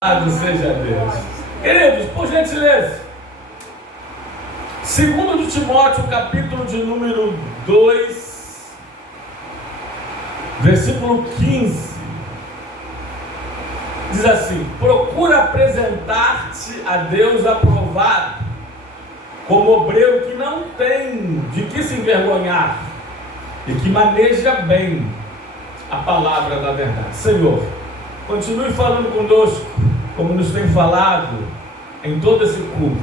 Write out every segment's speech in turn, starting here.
Louvado seja Deus. Queridos, por gentileza, 2 de Timóteo, capítulo de número 2, versículo 15, diz assim: procura apresentar-te a Deus aprovado, como obreiro que não tem de que se envergonhar e que maneja bem a palavra da verdade. Senhor, continue falando conosco, como nos tem falado em todo esse culto.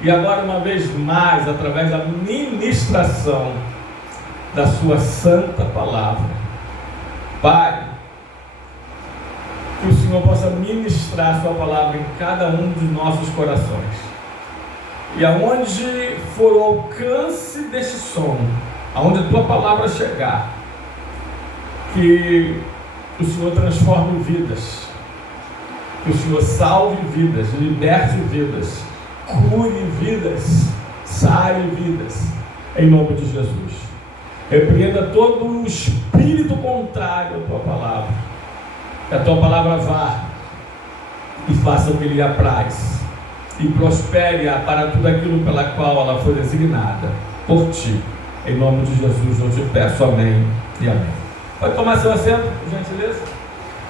E agora, uma vez mais, através da ministração da sua santa palavra. Pai, que o Senhor possa ministrar a sua palavra em cada um de nossos corações. E aonde for o alcance deste som, aonde a tua palavra chegar, que o Senhor transforme vidas, que o Senhor salve vidas, liberte vidas, cure vidas, sare vidas, em nome de Jesus. Repreenda todo o espírito contrário à tua palavra, que a tua palavra vá e faça o que lhe apraz, e prospere para tudo aquilo pela qual ela foi designada por ti. Em nome de Jesus eu te peço, amém e amém. Pode tomar seu assento, por gentileza.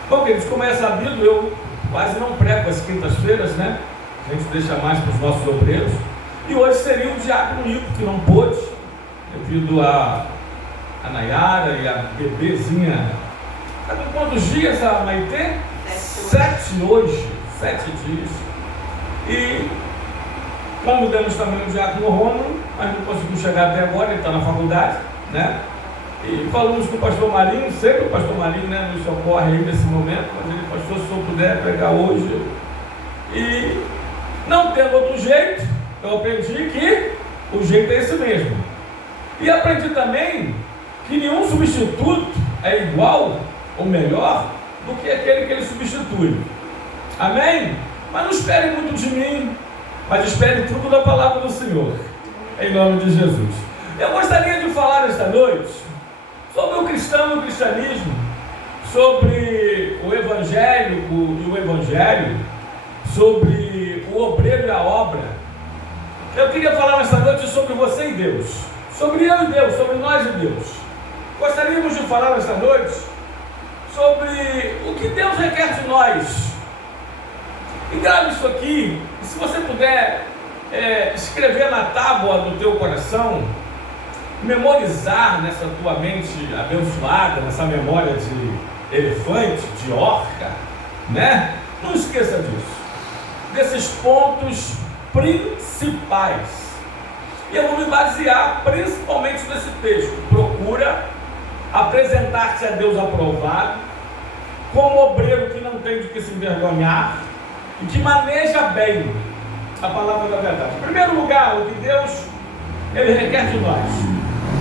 Bom, queridos, como é sabido, eu quase não prego às quintas-feiras, né? A gente deixa mais para os nossos obreiros. E hoje seria o diácono Nico, que não pôde, devido a Nayara e a bebezinha. Sabe quantos dias a Maitê? 7 hoje, 7 dias. E convidamos também o diácono Rômulo, mas não conseguiu chegar até agora, ele está na faculdade, né? E falamos com o pastor Marinho, sempre o pastor Marinho, né, nos socorre aí nesse momento, mas ele, pastor, se o senhor puder pregar hoje. E não tendo outro jeito, eu aprendi que o jeito é esse mesmo. E aprendi também que nenhum substituto é igual ou melhor do que aquele que ele substitui. Amém? Mas não espere muito de mim, mas espere tudo da palavra do Senhor, em nome de Jesus. Eu gostaria de falar esta noite sobre o cristão e o cristianismo, sobre o evangélico e o evangelho, sobre o obreiro e a obra. Eu queria falar nesta noite sobre você e Deus, sobre eu e Deus, sobre nós e Deus. Gostaríamos de falar nesta noite sobre o que Deus requer de nós. E grave isso aqui, e se você puder escrever na tábua do teu coração, memorizar nessa tua mente abençoada, nessa memória de elefante, de orca, né? Não esqueça disso, desses pontos principais. E eu vou me basear principalmente nesse texto. Procura apresentar-se a Deus aprovado, como obreiro que não tem de que se envergonhar e que maneja bem a palavra da verdade. Em primeiro lugar, o que Deus ele requer de nós.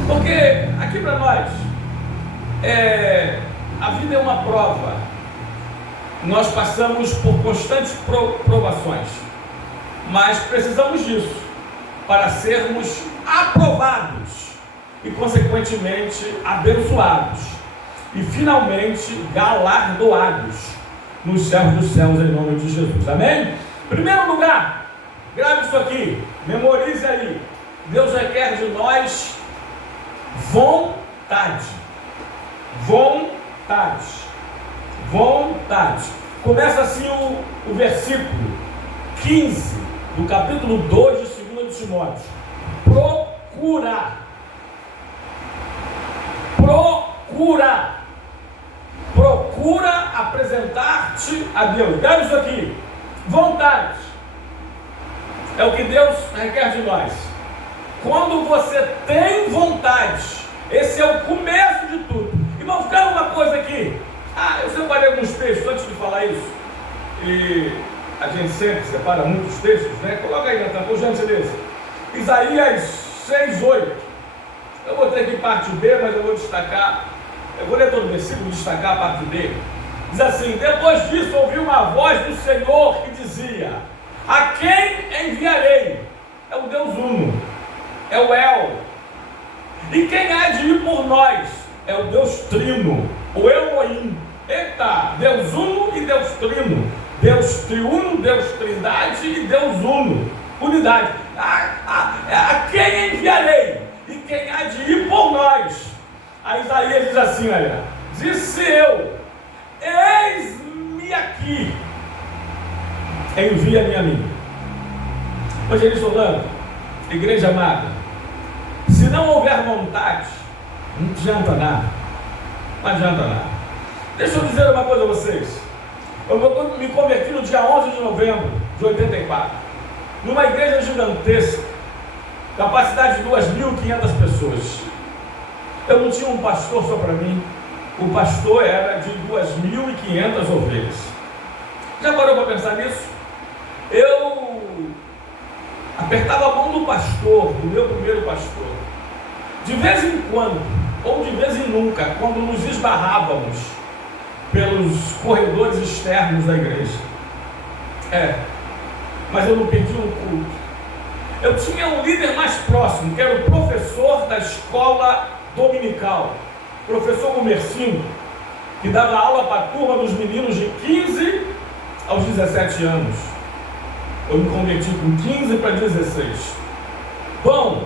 Porque aqui para nós, a vida é uma prova. Nós passamos por constantes provações, mas precisamos disso para sermos aprovados e, consequentemente, abençoados e, finalmente, galardoados nos céus dos céus, em nome de Jesus. Amém? Em primeiro lugar, grave isso aqui, memorize aí. Deus requer de nós vontade. Vontade. Vontade. Começa assim o versículo 15 do capítulo 2 de 2 de Timóteo. Procura. Procura. Procura apresentar-te a Deus. Grave isso aqui. Vontade. É o que Deus requer de nós. Quando você tem vontade, esse é o começo de tudo. Irmãos, quero uma coisa aqui. Eu separei alguns textos antes de falar isso. E a gente sempre separa muitos textos, né? Coloca aí, Natan, por gentileza. Isaías 6:8. Eu botei aqui parte B, mas eu vou destacar. Eu vou ler todo o versículo e destacar a parte B. Diz assim: depois disso ouvi uma voz do Senhor que dizia: a quem enviarei? É o Deus Uno. É o El. E quem há de ir por nós? É o Deus Trino, o Elohim. Eita, Deus Uno e Deus Trino. Deus triuno, Deus trindade e Deus uno, unidade. A quem enviarei? E quem há de ir por nós? A Isaías diz assim, olha, disse eu, eis-me aqui, envia-me a mim. Evangelista Orlando, igreja amada, se não houver vontade, não adianta nada, não adianta nada. Deixa eu dizer uma coisa a vocês, eu me converti no dia 11 de novembro de 84, numa igreja gigantesca, capacidade de 2.500 pessoas. Eu não tinha um pastor só para mim, o pastor era de 2.500 ovelhas. Já parou para pensar nisso? Eu apertava a mão do pastor, do meu primeiro pastor, de vez em quando, ou de vez em nunca, quando nos esbarrávamos pelos corredores externos da igreja. Mas eu não perdi um culto. Eu tinha um líder mais próximo, que era o professor da escola dominical, professor Gumercindo, que dava aula para a turma dos meninos de 15 aos 17 anos. Eu me converti com 15 para 16. Bom,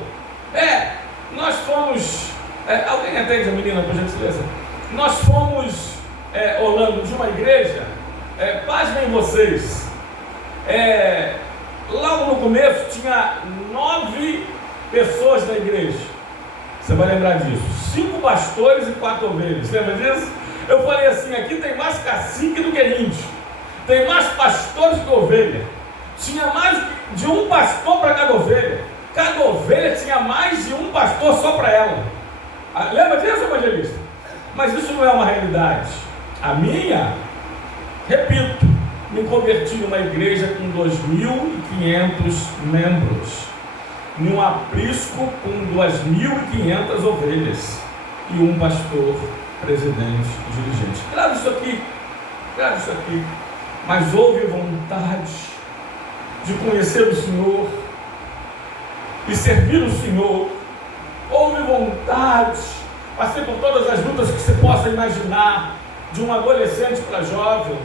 nós fomos... alguém atende a menina, por gentileza? Nós fomos, Orlando, de uma igreja, pasmem vocês, logo no começo tinha 9 pessoas na igreja. Você vai lembrar disso. 5 pastores e 4 ovelhas. Lembra disso? Eu falei assim, aqui tem mais cacique do que índio. Tem mais pastores que ovelha. Tinha mais de um pastor para cada ovelha. Cada ovelha tinha mais de um pastor só para ela. Lembra disso, evangelista? Mas isso não é uma realidade. A minha, repito, me converti numa igreja com 2.500 membros, num aprisco com 2.500 ovelhas e um pastor, presidente, dirigente. Grave isso aqui, mas houve vontade de conhecer o Senhor e servir o Senhor. Houve vontade, passei por todas as lutas que você possa imaginar, de um adolescente para jovem,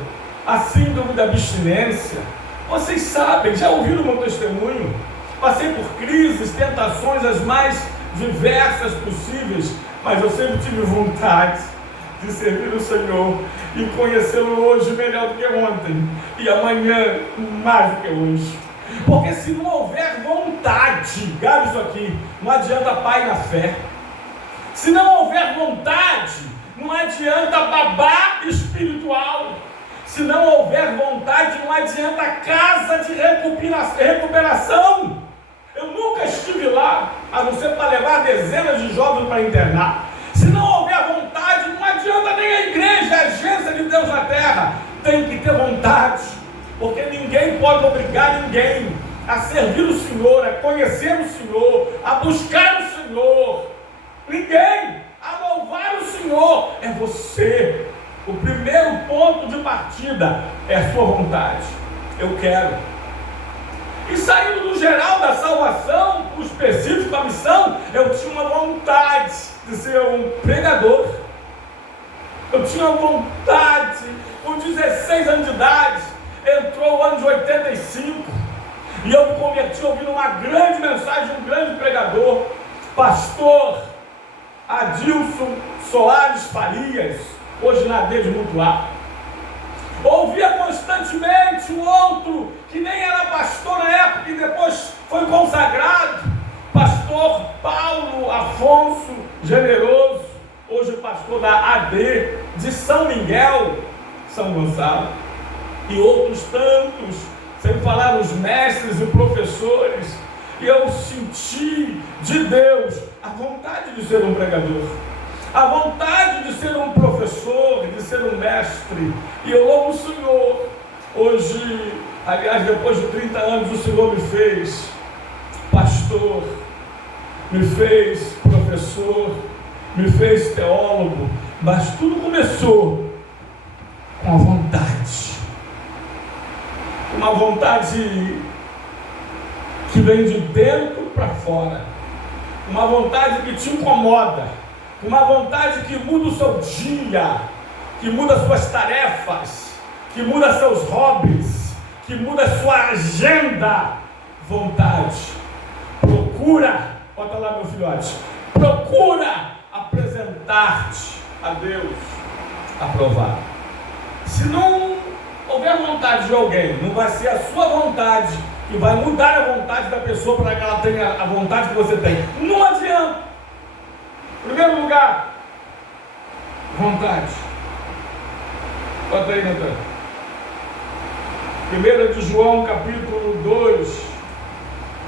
a síndrome da abstinência. Vocês sabem, já ouviram o meu testemunho? Passei por crises, tentações as mais diversas possíveis, mas eu sempre tive vontade de servir o Senhor e conhecê-lo hoje melhor do que ontem e amanhã mais do que hoje. Porque se não houver vontade, grave isso aqui, não adianta pai na fé. Se não houver vontade, não adianta babá espiritual. Se não houver vontade, não adianta casa de recuperação. Eu nunca estive lá, a não ser para levar dezenas de jovens para internar. Se não houver vontade, não adianta nem a igreja, a agência de Deus na terra. Tem que ter vontade, porque ninguém pode obrigar ninguém a servir o Senhor, a conhecer o Senhor, a buscar o Senhor. Ninguém, a louvar o Senhor. É você. O primeiro ponto de partida é a sua vontade. Eu quero. E saindo do geral da salvação, o específico da missão, eu tinha uma vontade de ser um pregador. Eu tinha vontade, com 16 anos de idade, entrou o ano de 85, e eu me converti ouvindo uma grande mensagem de um grande pregador, pastor Adilson Soares Farias, hoje na AD de Mutuá. Ouvia constantemente o outro, que nem era pastor na época e depois foi consagrado, pastor Paulo Afonso Generoso, hoje pastor da AD de São Miguel, São Gonçalo, e outros tantos, sem falar os mestres e professores. E eu senti de Deus a vontade de ser um pregador, a vontade de ser um professor, de ser um mestre. E eu louvo o Senhor. Hoje, aliás, depois de 30 anos, o Senhor me fez pastor, me fez professor, me fez teólogo, mas tudo começou com a vontade. Uma vontade que vem de dentro para fora, uma vontade que te incomoda, uma vontade que muda o seu dia, que muda as suas tarefas, que muda seus hobbies, que muda sua agenda. Vontade. Procura, bota lá meu filhote, procura apresentar-te a Deus aprovado. Se não houver vontade de alguém, não vai ser a sua vontade que vai mudar a vontade da pessoa para que ela tenha a vontade que você tem. Não adianta. Em primeiro lugar, vontade. Bota aí, Natan. 1 de João, capítulo 2,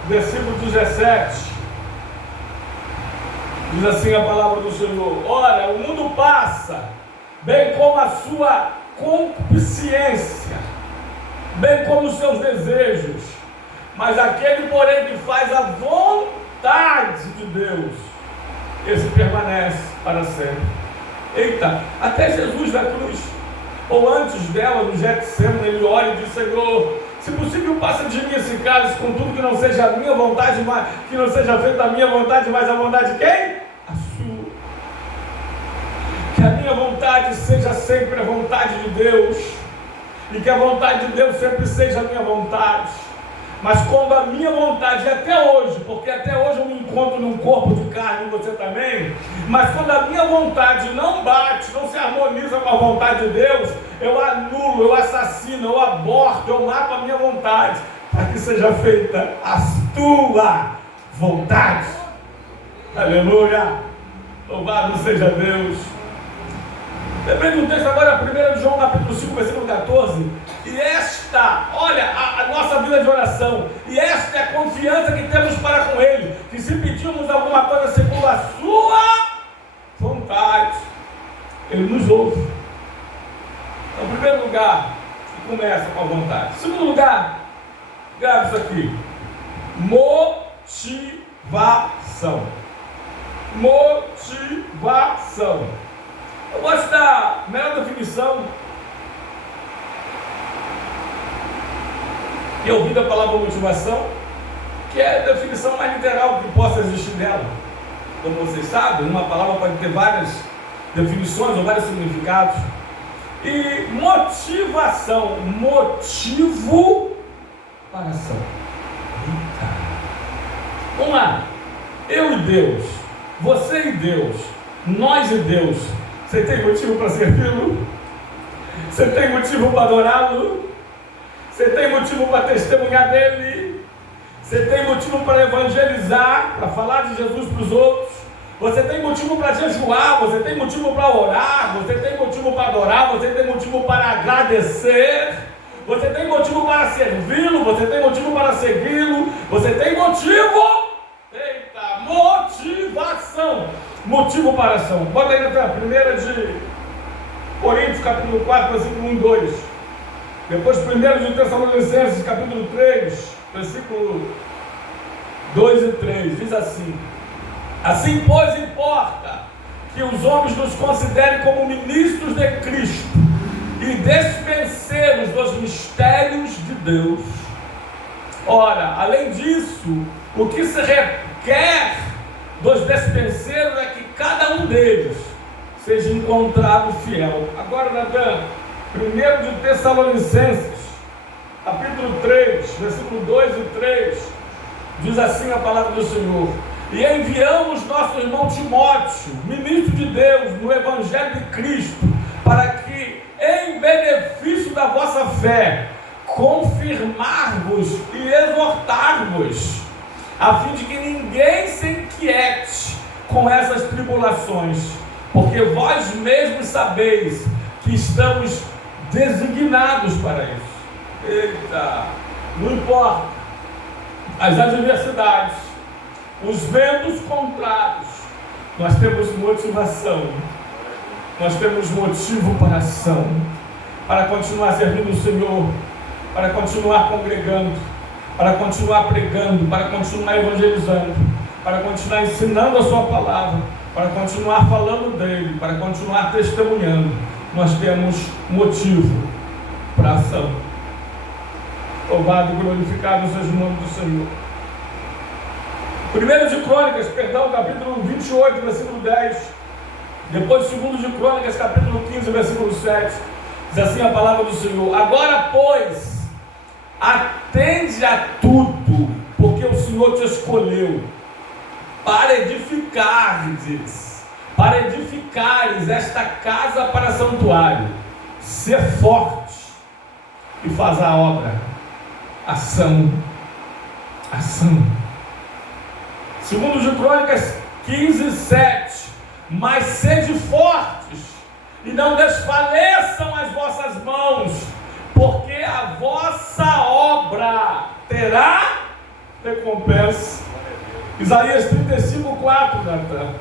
versículo 17. Diz assim a palavra do Senhor: ora, o mundo passa, bem como a sua concupiscência, bem como os seus desejos, mas aquele, porém, que faz a vontade de Deus, esse permanece para sempre. Eita, até Jesus na cruz, ou antes dela, no Getsemane, ele olha e diz: Senhor, se possível, passa de mim esse cálice, contudo que não seja a minha vontade, mas que não seja feita a minha vontade, mas a vontade de quem? A sua. Que a minha vontade seja sempre a vontade de Deus, e que a vontade de Deus sempre seja a minha vontade. Mas quando a minha vontade, até hoje, porque até hoje eu me encontro num corpo de carne, e você também, mas quando a minha vontade não bate, não se harmoniza com a vontade de Deus, eu anulo, eu assassino, eu aborto, eu mato a minha vontade, para que seja feita a tua vontade. Aleluia! Louvado seja Deus! Lembrei de um texto agora, 1 João capítulo 5, versículo 14. E esta, olha, a nossa vida de oração, e esta é a confiança que temos para com Ele, que se pedirmos alguma coisa segundo a sua vontade, Ele nos ouve. Então, em primeiro lugar, começa com a vontade. Em segundo lugar, grave isso aqui: motivação. Motivação. Eu gosto da melhor definição que eu ouvi da palavra motivação, que é a definição mais literal que possa existir dela. Como vocês sabem, uma palavra pode ter várias definições ou vários significados. E motivação, motivo para ação. Eita. Vamos lá. Eu e Deus, você e Deus, nós e Deus. Você tem motivo para servi-lo? Você tem motivo para adorá-lo? Você tem motivo para testemunhar dele? Você tem motivo para evangelizar, para falar de Jesus para os outros? Você tem motivo para jejuar? Você tem motivo para orar? Você tem motivo para adorar? Você tem motivo para agradecer? Você tem motivo para servi-lo? Você tem motivo para segui-lo? Você tem motivo? Eita, motivação. Motivo para ação. Bota aí na 1 de Coríntios, capítulo 4, versículo 1 e 2. Depois 1 de Tessalonicenses, capítulo 3, versículo 2 e 3. Diz assim: assim, pois, importa que os homens nos considerem como ministros de Cristo e despenseiros dos mistérios de Deus. Ora, além disso, o que se requer dos despenseiros é que cada um deles seja encontrado fiel. Agora, Natan, 1 de Tessalonicenses, capítulo 3, versículo 2 e 3, diz assim a palavra do Senhor: e enviamos nosso irmão Timóteo, ministro de Deus, no Evangelho de Cristo, para que, em benefício da vossa fé, confirmar-vos e exortar-vos, a fim de que ninguém se inquiete com essas tribulações, porque vós mesmos sabeis que estamos designados para isso. Eita, não importa as adversidades, os ventos contrários, nós temos motivação, nós temos motivo para ação, para continuar servindo o Senhor, para continuar congregando, para continuar pregando, para continuar evangelizando, para continuar ensinando a sua palavra, para continuar falando dele, para continuar testemunhando. Nós temos motivo para ação. Louvado e glorificado seja o nome do Senhor. 1 de Crônicas, capítulo 28, versículo 10. Depois 2 de Crônicas, capítulo 15, versículo 7. Diz assim a palavra do Senhor: agora, pois, atende a tudo, porque o Senhor te escolheu para edificares esta casa para santuário. Ser forte e faz a obra. Ação. Segundo de Crônicas 15:7. Mas sede fortes e não desfaleçam as vossas mãos, porque a vossa obra terá recompensa. Isaías 35:4, Natan.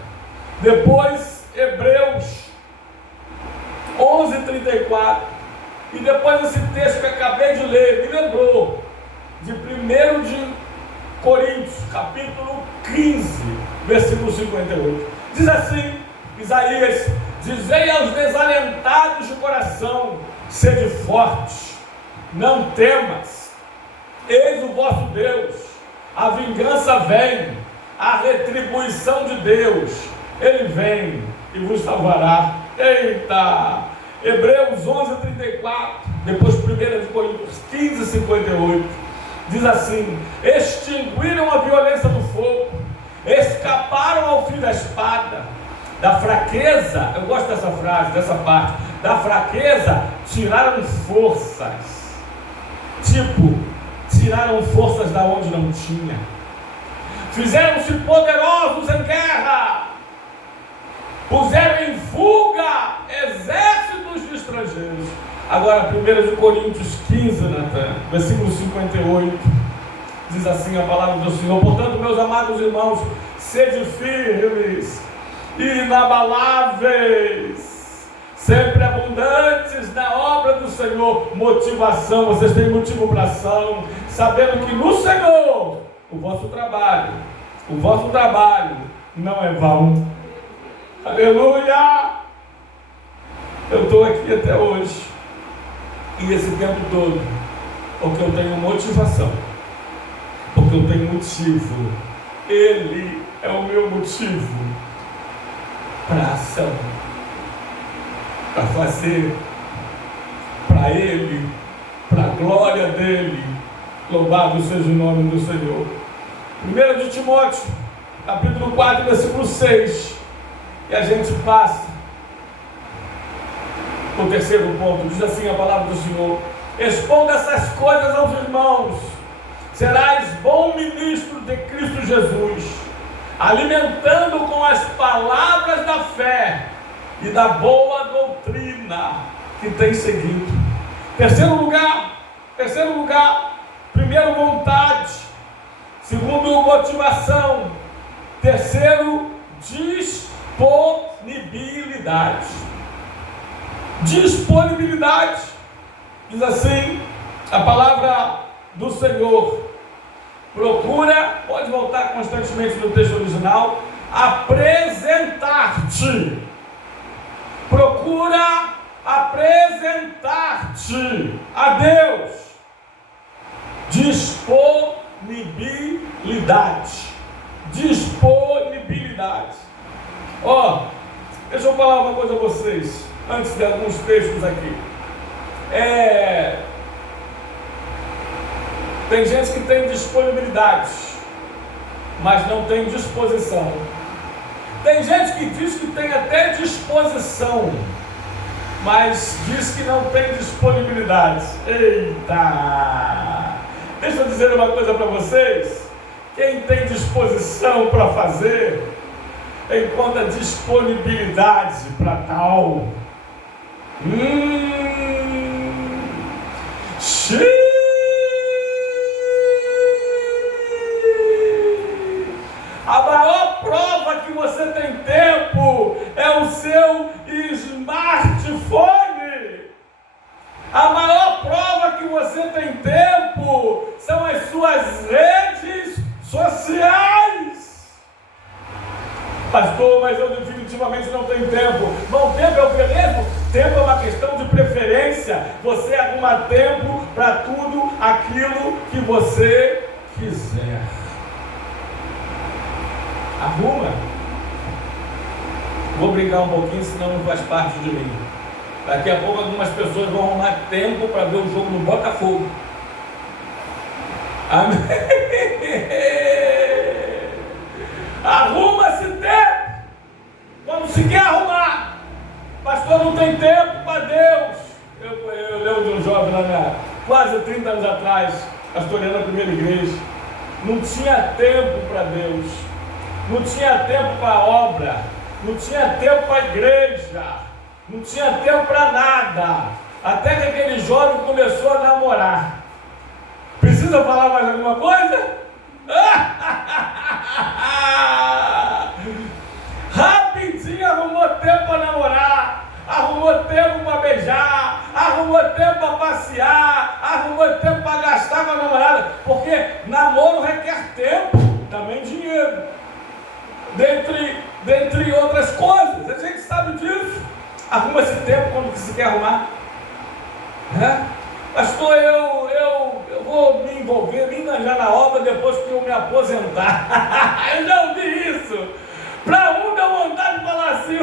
Depois Hebreus 11:34. E depois esse texto que acabei de ler, me lembrou de 1 de Coríntios, capítulo 15, versículo 58. Diz assim, Isaías: dizei aos desalentados de coração, sede fortes, não temas, eis o vosso Deus, a vingança vem, a retribuição de Deus, Ele vem e vos salvará. Eita! Hebreus 11:34, depois 1 de Coríntios 15:58, diz assim: extinguiram a violência do fogo, escaparam ao fim da espada, da fraqueza, eu gosto dessa frase, dessa parte, da fraqueza tiraram forças, tiraram forças da onde não tinha, fizeram-se poderosos em guerra, puseram em fuga exércitos de estrangeiros. Agora 1 de Coríntios 15, Natan, versículo 58, diz assim a palavra do Senhor: portanto, meus amados irmãos, sede firmes, inabaláveis, sempre abundantes na obra do Senhor. Motivação, vocês têm motivo para ação, sabendo que no Senhor o vosso trabalho não é vão. Aleluia! Eu estou aqui até hoje, e esse tempo todo, porque eu tenho motivação, porque eu tenho motivo. Ele é o meu motivo para a ação, para fazer para Ele, para a glória dEle. Louvado seja o nome do Senhor. 1 de Timóteo, capítulo 4, versículo 6, e a gente passa o terceiro ponto. Diz assim a palavra do Senhor: exponda essas coisas aos irmãos, serás bom ministro de Cristo Jesus, alimentando com as palavras da fé e da boa doutrina que tem seguido. Terceiro lugar, primeiro, vontade. Segundo, motivação. Terceiro, disponibilidade. Diz assim a palavra do Senhor: procura, pode voltar constantemente no texto original, apresentar-te. Procura apresentar-te a Deus. Disponibilidade. Deixa eu falar uma coisa a vocês, antes de alguns textos aqui. Tem gente que tem disponibilidade, mas não tem disposição. Tem gente que diz que tem até disposição, mas diz que não tem disponibilidade. Eita! Deixa eu dizer uma coisa para vocês: quem tem disposição para fazer, encontra disponibilidade para tal. A maior prova que você tem tempo é o seu smartphone. A maior prova que você tem tempo são as suas redes sociais. Pastor, mas eu definitivamente não tenho tempo. Não, tempo é o que mesmo? Tempo é uma questão de preferência. Você arruma tempo para tudo aquilo que você quiser. Arruma. Vou brincar um pouquinho, senão não faz parte de mim. Daqui a pouco algumas pessoas vão arrumar tempo para ver o jogo no Botafogo. Amém? Arruma-se tempo quando se quer arrumar. Pastor, não tem tempo para Deus. Eu lembro de um jovem lá quase 30 anos atrás, pastoreando a primeira igreja. Não tinha tempo para Deus, não tinha tempo para a obra, não tinha tempo para a igreja, não tinha tempo para nada. Até que aquele jovem começou a namorar. Precisa falar mais alguma coisa? Rapidinho arrumou tempo para namorar, arrumou tempo para beijar, arrumou tempo para passear, arrumou tempo para gastar com a namorada, porque namoro requer tempo, também dinheiro, dentre outras coisas. A gente sabe disso. Arruma esse tempo quando se quer arrumar. Pastor, eu vou me envolver, me enganjar na obra depois que eu me aposentar. Eu já ouvi isso. Para um deu vontade de falar assim: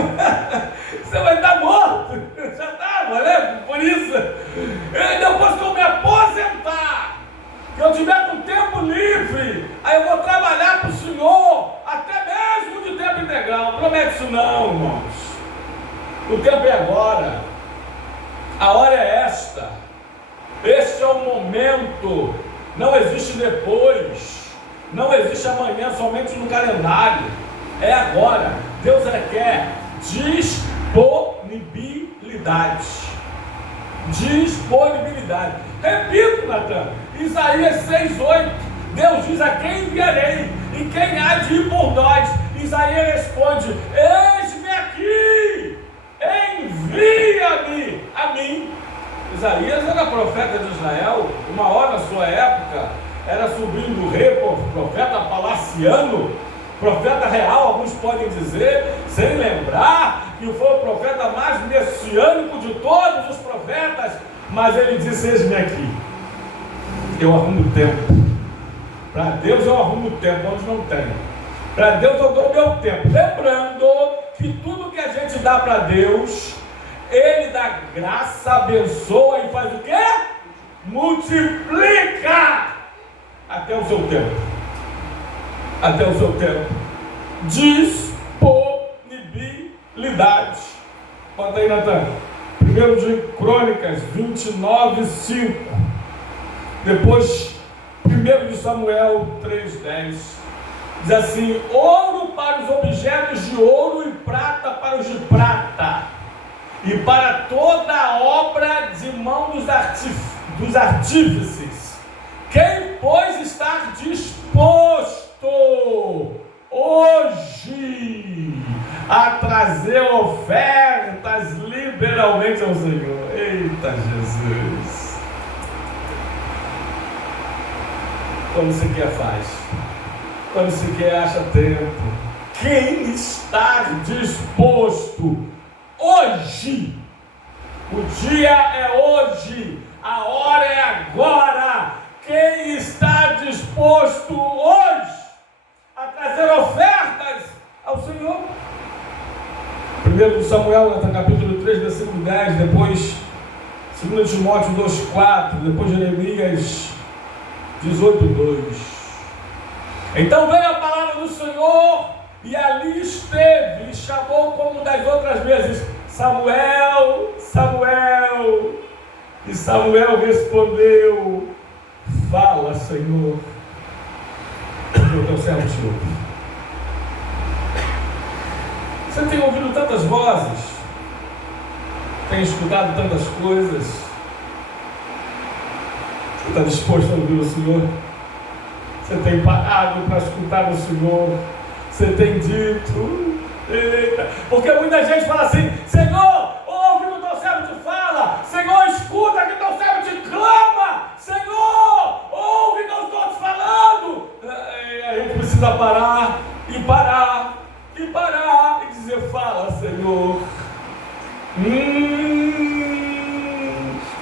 você vai estar morto. Já estava, né? Por isso, depois que eu me aposentar, que eu tiver com tempo livre, aí eu vou trabalhar para o Senhor, até mesmo de tempo integral. Não promete isso não, irmãos. O tempo é agora. A hora é esta. Este é o momento. Não existe depois. Não existe amanhã somente no calendário. É agora. Deus requer disponibilidade. Disponibilidade. Repito, Natan, Isaías 6,8. Deus diz: a quem enviarei e quem há de ir por nós? Isaías responde: eis-me aqui, envia-me a mim. Isaías era profeta de Israel. Uma hora na sua época era sobrinho do rei, profeta palaciano, profeta real, alguns podem dizer, sem lembrar que foi o profeta mais messiânico de todos os profetas. Mas ele disse: eis-me aqui, eu arrumo tempo. Para Deus eu arrumo tempo onde não tem. Para Deus eu dou o meu tempo. Lembrando que tudo que a gente dá para Deus, Ele dá graça, abençoa e faz o quê? Multiplica até o seu tempo. Até o seu tempo. Disponibilidade. Bota aí, Natan. 1 de Crônicas 29:5. Depois 1 de Samuel 3:10. Diz assim: ouro para os objetos de ouro e prata para os de prata, e para toda a obra de mão dos artífices. Quem, pois, está disposto hoje a trazer ofertas liberalmente ao Senhor? Eita Jesus! Quando se quer, faz. Quando se quer, acha tempo. Quem está disposto hoje? O dia é hoje, a hora é agora. Quem está disposto hoje a trazer ofertas ao Senhor? 1 Samuel, capítulo 3, versículo 10, depois 2 Timóteo 2,4, depois Jeremias 18:2. Então veio a palavra do Senhor e ali esteve, e chamou como das outras vezes: Samuel, Samuel. E Samuel respondeu: fala, Senhor, o teu servo te ouve. Você tem ouvido tantas vozes, tem escutado tantas coisas. Você está disposto a ouvir o Senhor? Você tem parado para escutar o Senhor? Você tem dito: eita, porque muita gente fala assim: Senhor, ouve o que o teu servo te fala. Senhor, escuta que o teu servo te clama. Senhor, ouve o que eu estou te falando. A gente precisa parar e parar e parar e dizer: fala, Senhor,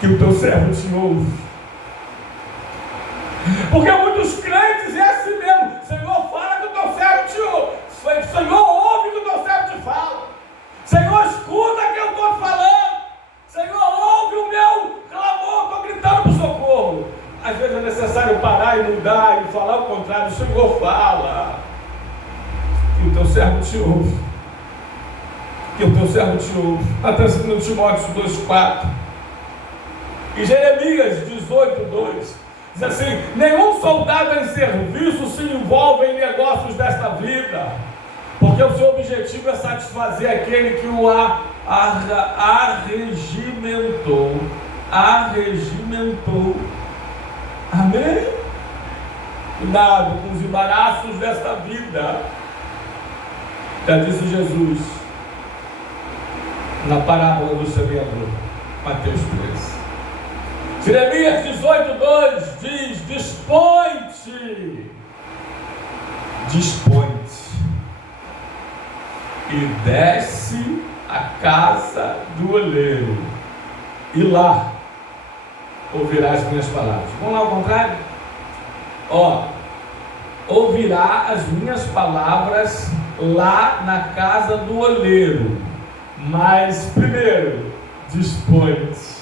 que o teu servo te ouve. Porque muitos crentes é assim mesmo: Senhor, fala que o teu servo te ouve. Senhor, ouve que o teu servo te fala. Senhor, escuta que eu estou te falando. necessário parar e mudar e falar o contrário, o Senhor fala. Que o teu servo te ouve. Que o teu servo te ouve. Até 2 Timóteo 2,4. E Jeremias 18,2. Diz assim: nenhum soldado em serviço se envolve em negócios desta vida, porque o seu objetivo é satisfazer aquele que o arregimentou. Amém? Cuidado com os embaraços desta vida. Já disse Jesus na parábola do semeador, Mateus 13. Jeremias 18,2 diz: dispõe-te e desce à casa do oleiro, e lá ouvirás minhas palavras. Vamos lá ao contrário? Ouvirá as minhas palavras lá na casa do oleiro. Mas primeiro, dispõe-te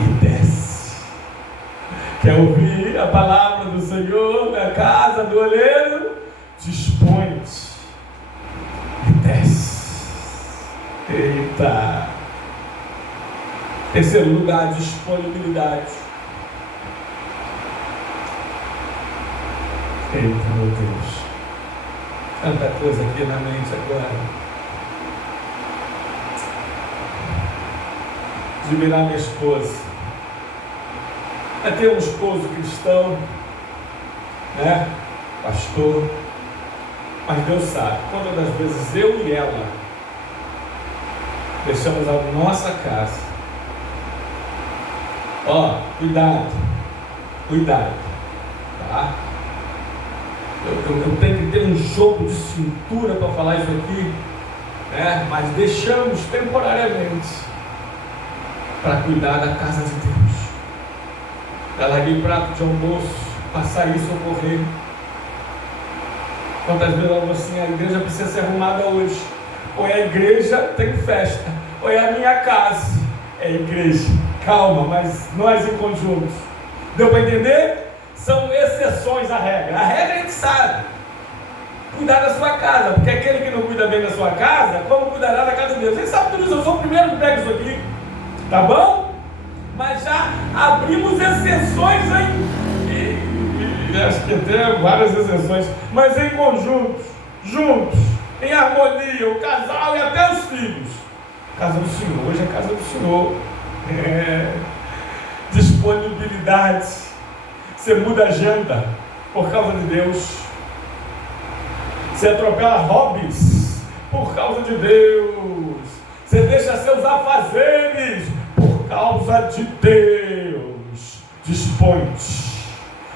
e desce. Quer ouvir a palavra do Senhor na casa do oleiro? Dispõe-te e desce. Eita! Terceiro lugar, disponibilidade. Eita, meu Deus! Tanta coisa aqui na mente agora. Admirar minha esposa. Eu tenho um esposo cristão, né? Pastor. Mas Deus sabe, quantas das vezes eu e ela deixamos a nossa casa. Cuidado, tá? Eu tenho que ter um jogo de cintura para falar isso aqui, né? Mas deixamos temporariamente para cuidar da casa de Deus. Já larguei prato de almoço, passar isso ou correr. Quantas vezes ela falou assim: a igreja precisa ser arrumada hoje. Ou é a igreja, tem festa. Ou é a minha casa, é a igreja. Calma, mas nós em conjunto. Deu para entender? São exceções à regra. A regra a gente sabe. Cuidar da sua casa, porque aquele que não cuida bem da sua casa, como cuidará da casa de Deus? Vocês sabem tudo isso, eu sou o primeiro que pega isso aqui. Tá bom? Mas já abrimos exceções acho que até várias exceções, mas em conjunto, juntos, em harmonia, o casal e até os filhos. Casa do Senhor, hoje é casa do Senhor. Disponibilidade. Você muda a agenda por causa de Deus. Você atropela hobbies por causa de Deus. Você deixa seus afazeres por causa de Deus. Dispõe-te.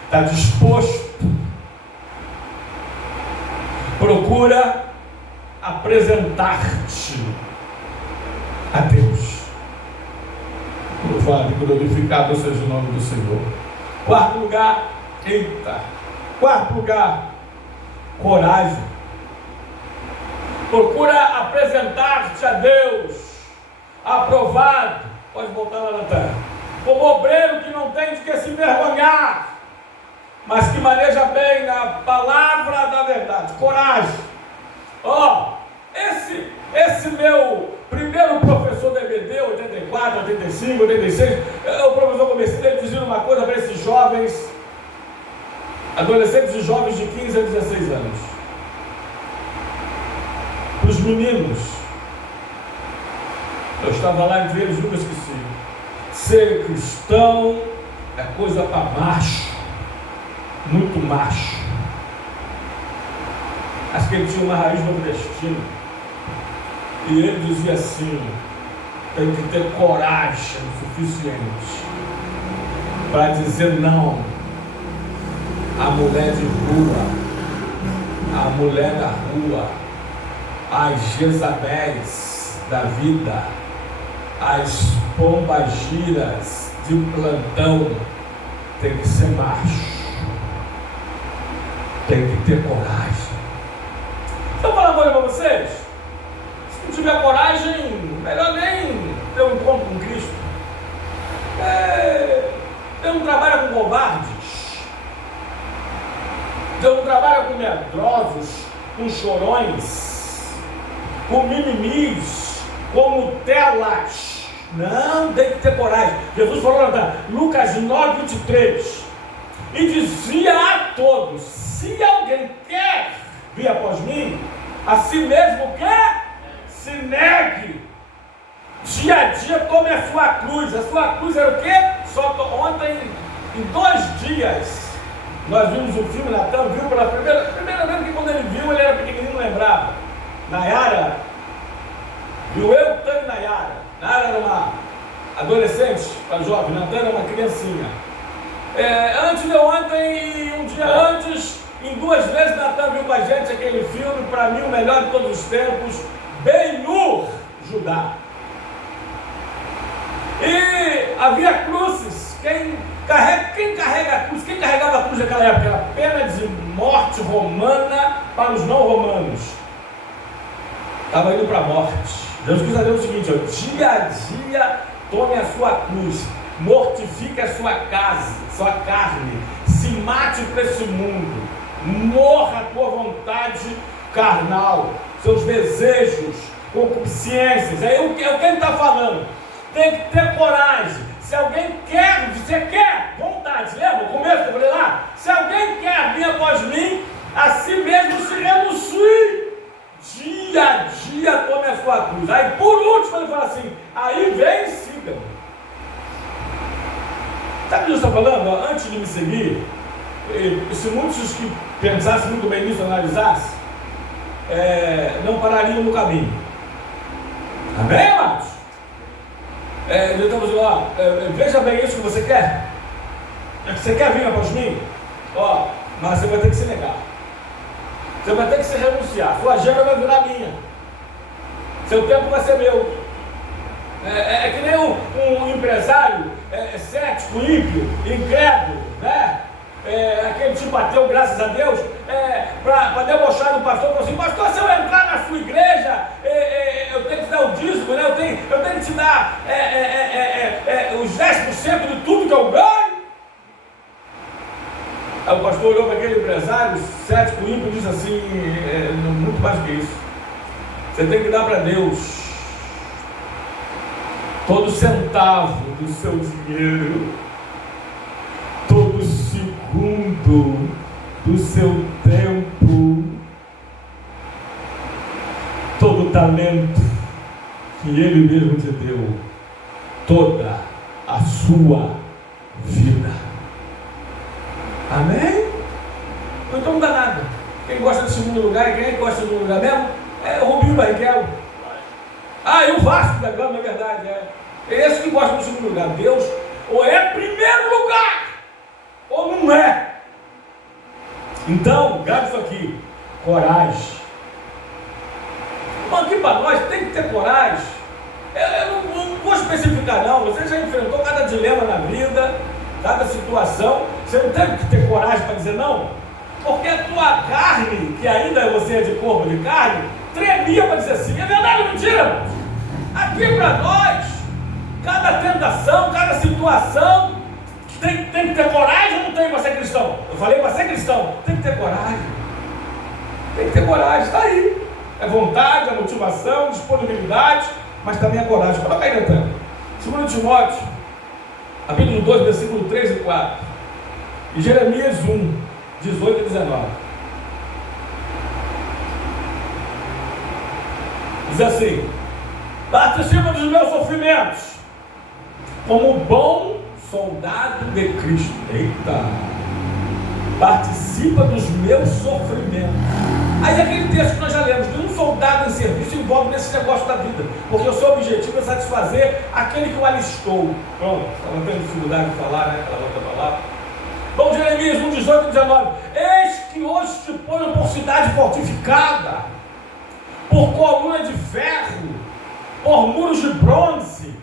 Está disposto. Procura apresentar-te a Deus. Louvado e glorificado seja o nome do Senhor. Quarto lugar, coragem. Procura apresentar-te a Deus, aprovado. Pode voltar lá na terra. Como obreiro que não tem de que se envergonhar, mas que maneja bem a palavra da verdade. Coragem. Esse meu primeiro professor da EBD, 84, 85, 86, o professor Comecida, ele dizia uma coisa para esses jovens, adolescentes e jovens de 15 a 16 anos. Para os meninos, eu estava lá entre eles, nunca esqueci. Ser cristão é coisa para macho, muito macho. Acho que ele tinha uma raiz nordestina. E ele dizia assim: tem que ter coragem suficiente para dizer não à mulher de rua, à mulher da rua, às Jezabéis da vida, às pombagiras de plantão. Tem que ser macho, tem que ter coragem. Então, vou falar uma coisa para vocês: se não tiver coragem, melhor nem ter um encontro com Cristo. Deus não trabalha com covardes. Deus não trabalha com medrosos, com chorões, com mimimis, com Nutelas. Não, tem que ter coragem. Jesus falou lá, Lucas 9, 23. E dizia a todos: se alguém quer vir após mim, a si mesmo quer, se negue. Dia a dia tome a sua cruz. A sua cruz era o quê? Só ontem, em 2 dias, nós vimos o filme, Natan viu pela primeira vez, que quando ele viu, ele era pequenininho, não lembrava. Nayara, viu eu, Tânia e Nayara. Nayara era uma adolescente, uma jovem, Natan era uma criancinha. Antes de ontem, um dia antes, em 2 vezes, Natan viu com a gente aquele filme, para mim o melhor de todos os tempos, Ben-Hur, Judá. E havia cruzes. Quem carrega a cruz? Quem carregava a cruz naquela época? Era pena de morte romana para os não romanos. Estava indo para a morte. Deus quis dizer o seguinte: ó, dia a dia tome a sua cruz, mortifique a sua casa, sua carne, se mate para esse mundo, morra a tua vontade carnal, seus desejos, concupiscências. É o que ele está falando. Tem que ter coragem. Se alguém quer, você quer, vontade, lembra? O começo que eu falei lá? Se alguém quer vir após mim, a si mesmo se renuncie. Dia a dia tome a sua cruz. Aí por último ele fala assim: aí vem e siga-me. Sabe o que eu estou falando? Antes de me seguir, se muitos que pensassem muito bem nisso, analisassem, não parariam no caminho. Amém, amados? Então vamos lá, veja bem isso que você quer. Você quer vir após mim? Mas você vai ter que se negar. Você vai ter que se renunciar. Sua agenda vai virar minha. Seu tempo vai ser meu. É que nem um empresário cético, ímpio, incrédulo, né? Aquele tipo ateu, graças a Deus, para debochar do pastor, falou assim: pastor, se eu entrar na sua igreja, eu tenho que dar o dízimo, né? eu tenho que te dar os 10% de tudo que eu ganho. Aí o pastor olhou para aquele empresário cético, ímpio, e disse assim: muito mais que isso, você tem que dar para Deus todo centavo do seu dinheiro, todo segundo do seu tempo, todo talento que Ele mesmo te deu, toda a sua vida. Amém? Então não dá nada. Quem gosta de segundo lugar, quem gosta de segundo lugar mesmo, é o Rubinho Barrichello. E o Vasco da Gama, na verdade, é esse que gosta do segundo lugar. Deus ou é primeiro lugar, ou não é. Então, grave isso aqui: coragem. Então, aqui para nós tem que ter coragem. Eu não vou especificar, não. Você já enfrentou cada dilema na vida, cada situação. Você não tem que ter coragem para dizer não, porque a tua carne, que ainda você é de corpo de carne, tremia para dizer sim. É verdade ou mentira? Aqui para nós, cada tentação, cada situação, tem que ter coragem ou não tem para ser cristão? Eu falei para ser cristão, tem que ter coragem. Tem que ter coragem, está aí. É vontade, é motivação, disponibilidade, mas também é coragem. Coloca aí, Natan. 2 Timóteo, capítulo 2, versículo 3 e 4. E Jeremias 1, 18 e 19. Diz assim: participa dos meus sofrimentos, como bom soldado de Cristo. Eita! Participa dos meus sofrimentos. Aí aquele texto que nós já lemos, que um soldado em serviço envolve nesse negócio da vida, porque o seu objetivo é satisfazer aquele que o alistou. Pronto, estava tendo dificuldade de falar, né? Aquela outra palavra. Bom, Jeremias 1, 18 e 19. Eis que hoje te ponho por cidade fortificada, por coluna de ferro, por muros de bronze,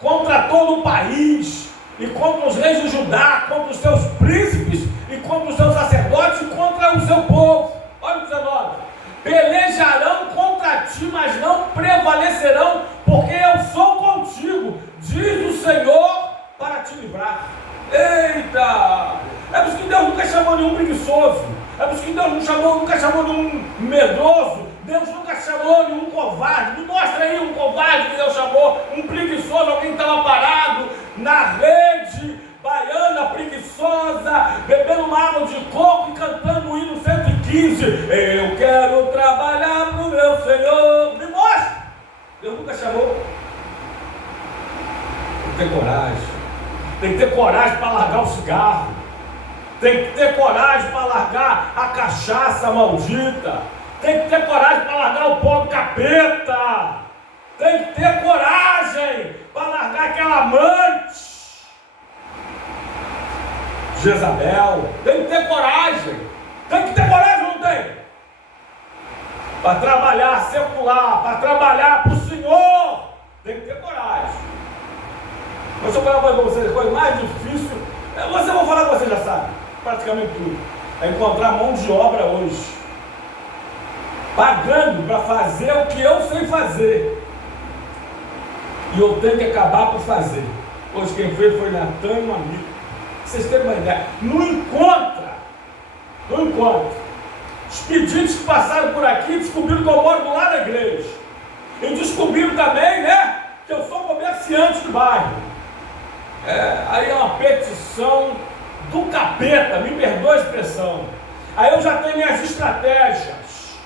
contra todo o país, e contra os reis de Judá, contra os seus príncipes, e contra os seus sacerdotes, e contra o seu povo. Olha o 19. Pelejarão contra ti, mas não prevalecerão, porque eu sou contigo, diz o Senhor, para te livrar. nenhum preguiçoso. É por isso que Deus nunca chamou nenhum medroso. Deus nunca chamou nenhum covarde. Me mostra aí um covarde que Deus chamou, um preguiçoso, alguém que estava parado na rede baiana, preguiçosa, bebendo uma água de coco e cantando o hino 115. Eu quero trabalhar para o meu Senhor. Me mostra. Deus nunca chamou. Tem que ter coragem. Tem que ter coragem para largar o cigarro. Tem que ter coragem para largar a cachaça maldita. Tem que ter coragem para largar o pó do capeta. Tem que ter coragem para largar aquela amante Jezabel. Tem que ter coragem. Tem que ter coragem, não tem? Para trabalhar secular, para trabalhar para o Senhor. Tem que ter coragem. Mas eu vou falar para vocês, a coisa mais difícil, eu vou falar que você já sabe, praticamente tudo, é encontrar mão de obra hoje, pagando para fazer o que eu sei fazer, e eu tenho que acabar por fazer. Hoje quem fez foi Natan e um amigo. Vocês terem uma ideia, não encontra. Os pedidos que passaram por aqui descobriram que eu moro do lado da igreja, e descobriram também, né, que eu sou comerciante do bairro. Aí é uma petição do capeta, me perdoa a expressão. Aí eu já tenho minhas estratégias.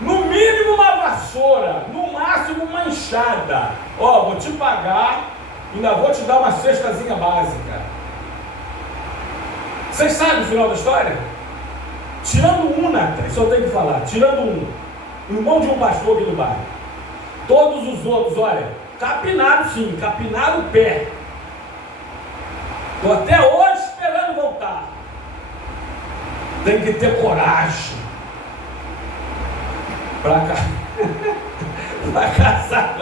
No mínimo uma vassoura, no máximo uma enxada. Vou te pagar, ainda vou te dar uma cestazinha básica. Vocês sabem o final da história? Tirando um, Natan, isso eu tenho que falar, tirando um, irmão de um pastor aqui do bairro. Todos os outros, olha, capinaram sim, capinaram o pé. Estou até hoje esperando voltar. Tem que ter coragem para casar.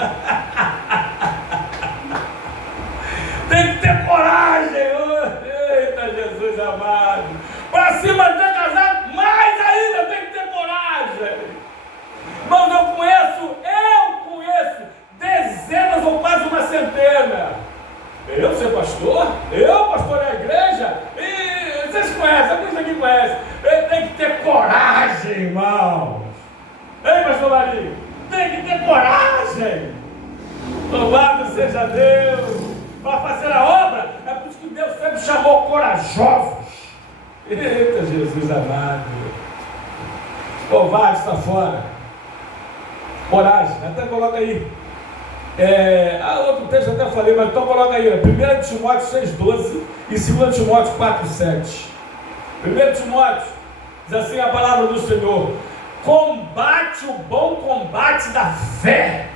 Tem que ter coragem. Eita, Jesus amado. Para se manter casado, mais ainda tem que ter coragem. Mas eu conheço dezenas ou quase uma centena. Eu ser pastor? Eu pastoreio a igreja? E vocês conhecem, alguns aqui conhecem. Ele tem que ter coragem, irmãos. Ei, pastor Marinho, tem que ter coragem. Louvado seja Deus. Para fazer a obra, é por isso que Deus sempre chamou corajosos. Eita, Jesus amado. Covarde está fora. Coragem, até coloca aí. Outro texto eu até falei, mas então coloca aí, 1 Timóteo 6,12 e 2 Timóteo 4,7. 1 Timóteo diz assim a palavra do Senhor: combate o bom combate da fé.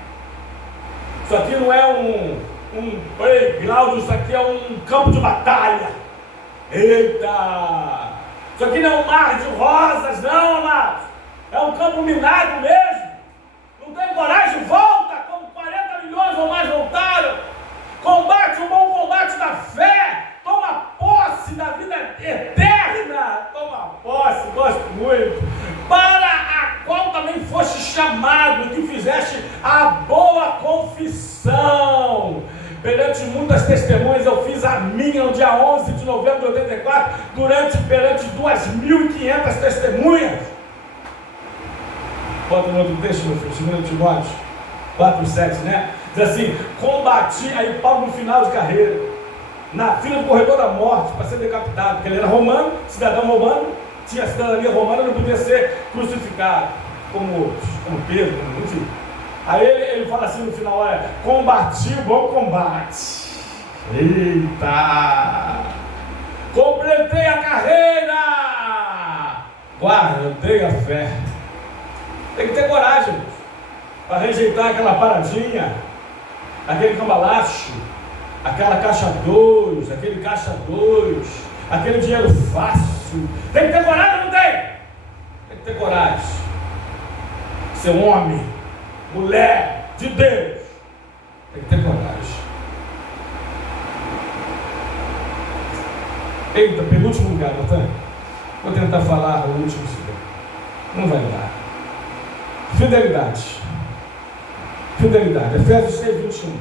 Isso aqui não é ei, Glaucio, isso aqui é um campo de batalha. Eita! Isso aqui não é um mar de rosas, não, amados. É um campo minado mesmo. Não tem coragem, volta. 40 milhões ou mais voltaram. Combate o bom combate da fé. Toma posse da vida eterna. Toma posse, gosto muito. Para a qual também foste chamado, que fizeste a boa confissão. Perante muitas testemunhas, eu fiz a minha no dia 11 de novembro de 84, perante 2.500 testemunhas. Bota no outro texto, meu filho, 2 Timóteo 4,7, né? Diz assim: combati, aí Paulo no final de carreira, na fila do corredor da morte, para ser decapitado, porque ele era romano, cidadão romano, tinha cidadania romana, não podia ser crucificado, como outros, como Pedro, enfim. Aí ele fala assim no final: olha, combati o bom combate. Eita! Completei a carreira, guardei a fé. Tem que ter coragem para rejeitar aquela paradinha, aquele cambalacho, aquela caixa 2, aquele caixa 2, aquele dinheiro fácil. Tem que ter coragem, não tem? Tem que ter coragem. Ser homem, mulher de Deus, tem que ter coragem. Eita, penúltimo lugar, Natan. Vou tentar falar o último segundo. Não vai dar. Fidelidade. Fidelidade. Efésios 6:21.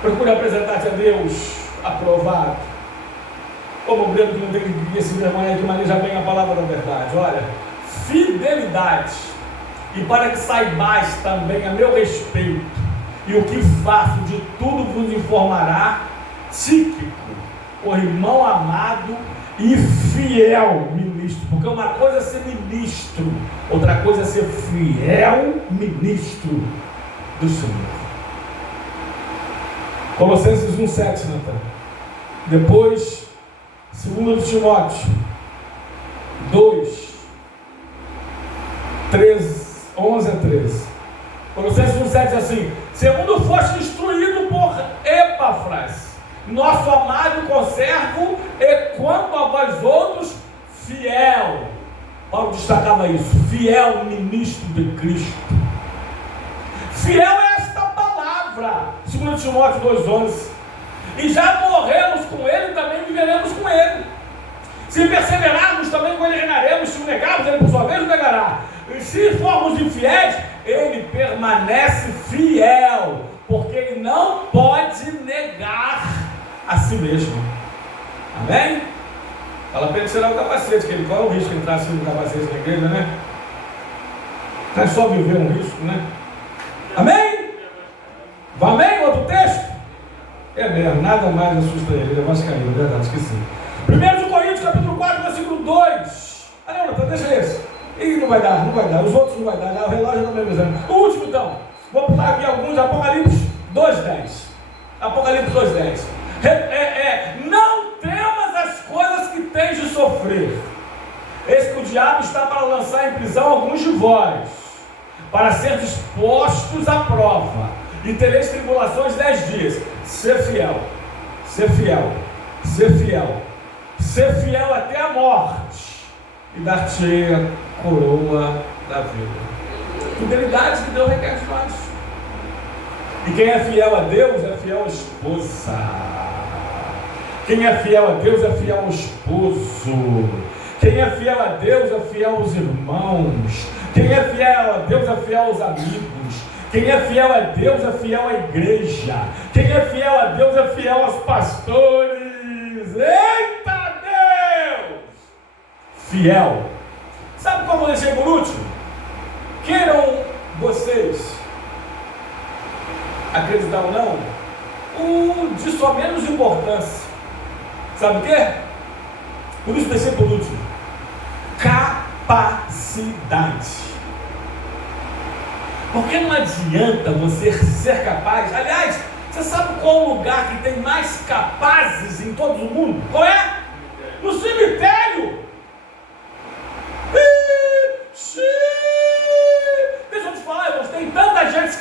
Procure apresentar-te a Deus aprovado. Como obreiro que não tem que esse irmão aí que maneja bem a palavra da verdade. Olha, fidelidade. E para que saibais também a meu respeito, e o que faço de tudo vos informará Tíquico, o irmão amado e fiel ministro. Porque uma coisa é ser ministro, outra coisa é ser fiel ministro do Senhor. Colossenses 1,7, Natan. Depois, 2 Timóteo 2, 11 a 13. Colossenses 1,7 diz assim: segundo foste instruído por Epafras, nosso amado conservo, e quanto a vós outros, fiel. Paulo destacava isso: fiel ministro de Cristo. Fiel é esta palavra, 2 Timóteo 2,11. E já morremos com ele, também viveremos com ele. Se perseverarmos, também com ele reinaremos. Se o negarmos, ele por sua vez o negará. E se formos infiéis, ele permanece fiel, porque ele não pode negar a si mesmo. Amém? Fala para ele tirar o capacete, que ele corre o risco de entrar assim no capacete na igreja, né? É só viver um risco, né? Amém? Amém? Outro texto? É mesmo, nada mais assusta ele é vascaíno, é verdade, esqueci. 1 Coríntios capítulo 4, versículo 2. Ah, não, deixa esse. E não vai dar, os outros não vai dar, o relógio não vai me avisando. O último então, vou pular aqui alguns, Apocalipse 2,10. Apocalipse 2,10. Não temas as coisas que tens de sofrer. Eis que o diabo está para lançar em prisão alguns de vós, para ser dispostos à prova, e tereis tribulações 10 dias. Ser fiel, ser fiel, ser fiel, ser fiel até a morte, e dar-te a coroa da vida. Fidelidade que Deus requer de nós. E quem é fiel a Deus é fiel à esposa. Quem é fiel a Deus é fiel ao esposo. Quem é fiel a Deus é fiel aos irmãos. Quem é fiel a Deus é fiel aos amigos. Quem é fiel a Deus é fiel à igreja. Quem é fiel a Deus é fiel aos pastores. Eita Deus! Fiel. Sabe como eu deixei por último? Queiram vocês acreditar ou não, o de só menos importância. Sabe o quê? Por isso deixei por último. Capacidade. Porque não adianta você ser capaz. Aliás, você sabe qual o lugar que tem mais capazes em todo o mundo? Qual é? No cemitério. Deixa eu te falar, irmãos, tem tanta gente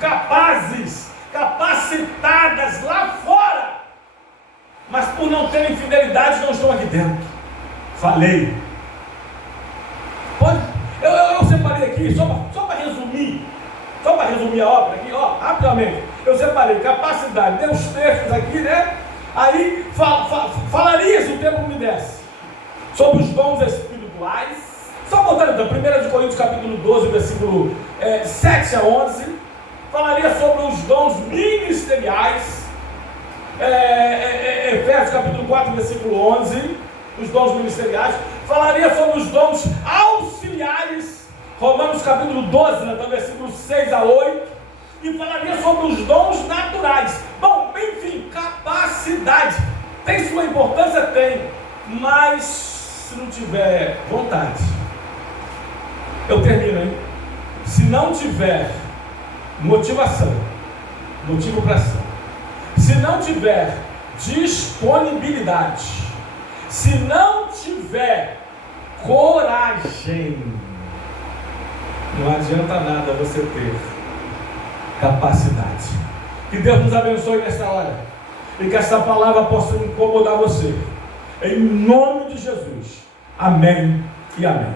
capazes, capacitadas lá fora, mas por não terem fidelidade não estão aqui dentro. Falei. Eu separei aqui, só para resumir a obra aqui, rapidamente. Eu separei capacidade, dei os textos aqui, né? Aí falaria, se o tempo me desse, sobre os dons espirituais. Só voltando então, 1 Coríntios capítulo 12, versículo 7 a 11. Falaria sobre os dons ministeriais. Efésios capítulo 4, versículo 11. Os dons ministeriais. Falaria sobre os dons auxiliares. Romanos capítulo 12, né, versículo 6 a 8. E falaria sobre os dons naturais. Bom, enfim, capacidade. Tem sua importância? Tem. Mas se não tiver vontade, eu termino, hein? Se não tiver motivação, motivo para ação, se não tiver disponibilidade, se não tiver coragem, não adianta nada você ter capacidade. Que Deus nos abençoe nessa hora e que essa palavra possa incomodar você, em nome de Jesus. Amém e amém.